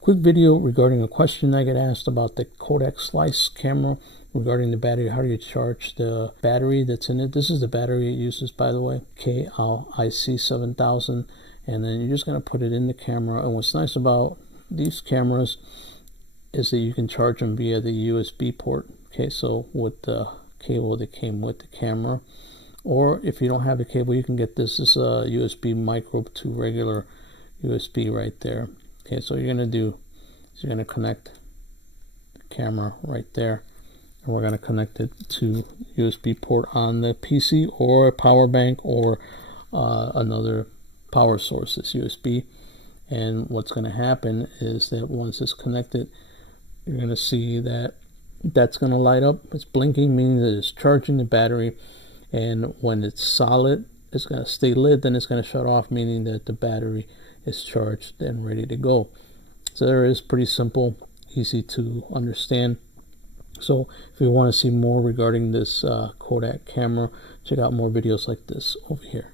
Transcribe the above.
Quick video regarding a question I get asked about the Kodak Slice Camera regarding the battery. How do you charge the battery that's in it? This is the battery it uses, by the way, KIC 7000, and then you're just going to put it in the camera. And what's nice about these cameras is that you can charge them via the USB port. Okay, so with the cable that came with the camera, or if you don't have the cable, you can get this. This is a USB micro to regular USB right there. Okay, so you're going to do is you're going to connect the camera right there, and we're going to connect it to USB port on the PC or a power bank or another power source. It's USB, and what's going to happen is that once it's connected, you're going to see that that's going to light up. It's blinking, meaning that it's charging the battery, and when it's solid, it's going to stay lit, then it's going to shut off, meaning that the battery is charged and ready to go. So there is pretty simple, easy to understand. So if you want to see more regarding this Kodak camera, check out more videos like this over here.